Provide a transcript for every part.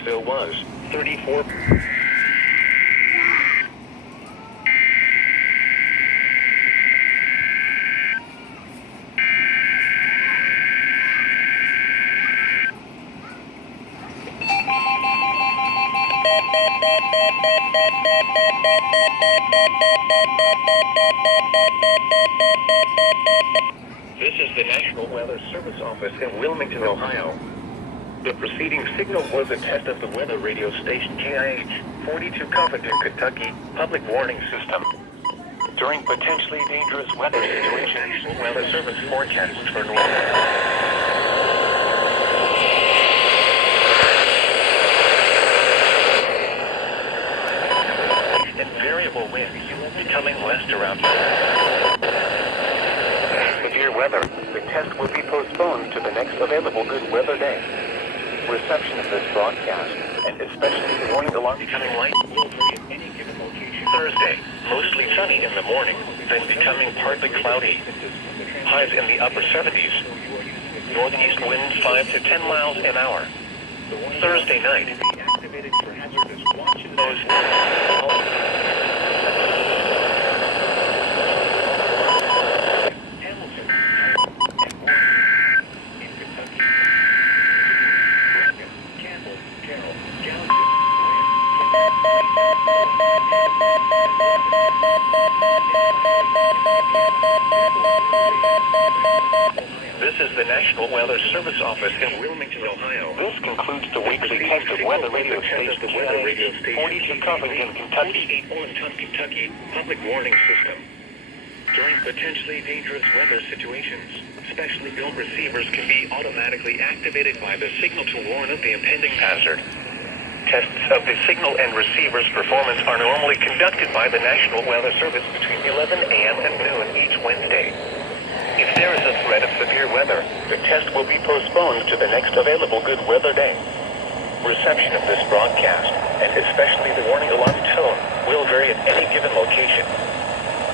Huntersville was 34. This is the National Weather Service Office in Wilmington, Ohio. The preceding signal was a test of the weather radio station KIH 42 Covington, Kentucky public warning system. During potentially dangerous weather situations, National Weather Service forecasts for and variable winds becoming west around severe weather. The test will be postponed to the next available good weather day. Reception of this broadcast, and especially the warning alarm becoming light, will vary at any given location. Thursday, mostly sunny in the morning, then becoming partly cloudy. Highs in the upper 70s. Northeast winds 5 to 10 miles an hour. Thursday night. This is the National Weather Service Office in Wilmington, Ohio. This concludes the weekly test of weather radio station KIH 42 Covington, Kentucky. 48 Kentucky public warning system. During potentially dangerous weather situations, specially built receivers can be automatically activated by the signal to warn of the impending hazard. Tests of the signal and receiver's performance are normally conducted by the National Weather Service between 11 a.m. and noon each Wednesday. If there is a threat of severe weather, the test will be postponed to the next available good weather day. Reception of this broadcast, and especially the warning alarm tone, will vary at any given location.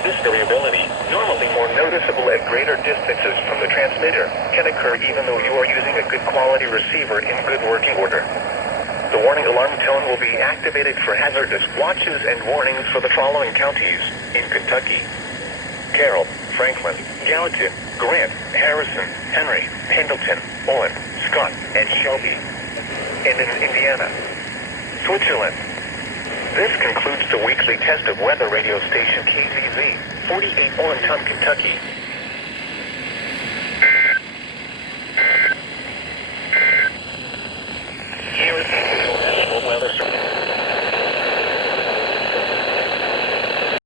This variability, normally more noticeable at greater distances from the transmitter, can occur even though you are using a good quality receiver in good working order. The warning alarm tone will be activated for hazardous watches and warnings for the following counties in Kentucky: Carroll, Franklin, Gallatin, Grant, Harrison, Henry, Pendleton, Owen, Scott, and Shelby. And in Indiana, Switzerland. This concludes the weekly test of weather radio station KZZ, 48 Owen, Kentucky.